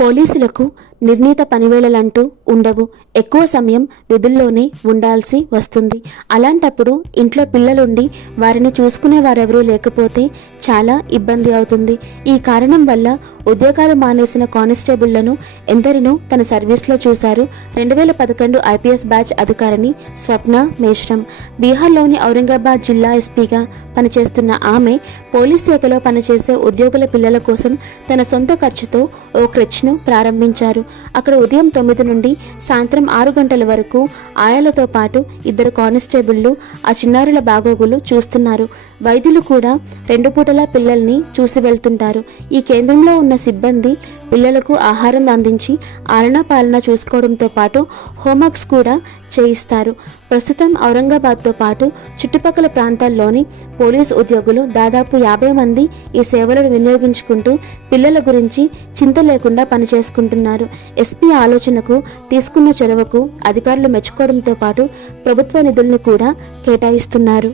పోలీసులకు నిర్ణీత పనివేళలంటూ ఉండవు. ఎక్కువ సమయం విధుల్లోనే ఉండాల్సి వస్తుంది. అలాంటప్పుడు ఇంట్లో పిల్లలుండి వారిని చూసుకునే వారెవరూ లేకపోతే చాలా ఇబ్బంది అవుతుంది. ఈ కారణం వల్ల ఉద్యోగాలు మానేసిన కానిస్టేబుళ్ళను ఎందరినో తన సర్వీస్లో చూశారు. రెండు వేల పదకొండు ఐపీఎస్ బ్యాచ్ అధికారిని స్వప్న మేశ్రం. బీహార్లోని ఔరంగాబాద్ జిల్లా ఎస్పీగా పనిచేస్తున్న ఆమె పోలీస్ శాఖలో పనిచేసే ఉద్యోగుల పిల్లల కోసం తన సొంత ఖర్చుతో ఓ క్రెచ్ క్రెచ్ను ప్రారంభించారు. అక్కడ ఉదయం తొమ్మిది నుండి సాయంత్రం ఆరు గంటల వరకు ఆయాలతో పాటు ఇద్దరు కానిస్టేబుళ్ళు ఆ చిన్నారుల బాగోగులు చూస్తున్నారు. వైద్యులు కూడా రెండు పూటలా పిల్లల్ని చూసి వెళ్తుంటారు. ఈ కేంద్రంలో ఉన్న సిబ్బంది పిల్లలకు ఆహారం అందించి ఆలనా పాలన చూసుకోవడంతో పాటు హోంవర్క్స్ కూడా చేయిస్తారు. ప్రస్తుతం ఔరంగాబాద్తో పాటు చుట్టుపక్కల ప్రాంతాల్లోని పోలీస్ ఉద్యోగులు దాదాపు యాభై మంది ఈ సేవలను వినియోగించుకుంటూ పిల్లల గురించి చింత లేకుండా పనిచేసుకుంటున్నారు. ఎస్పీ ఆలోచనకు తీసుకున్న చొరవకు అధికారులు మెచ్చుకోవడంతో పాటు ప్రభుత్వ నిధులను కూడా కేటాయిస్తున్నారు.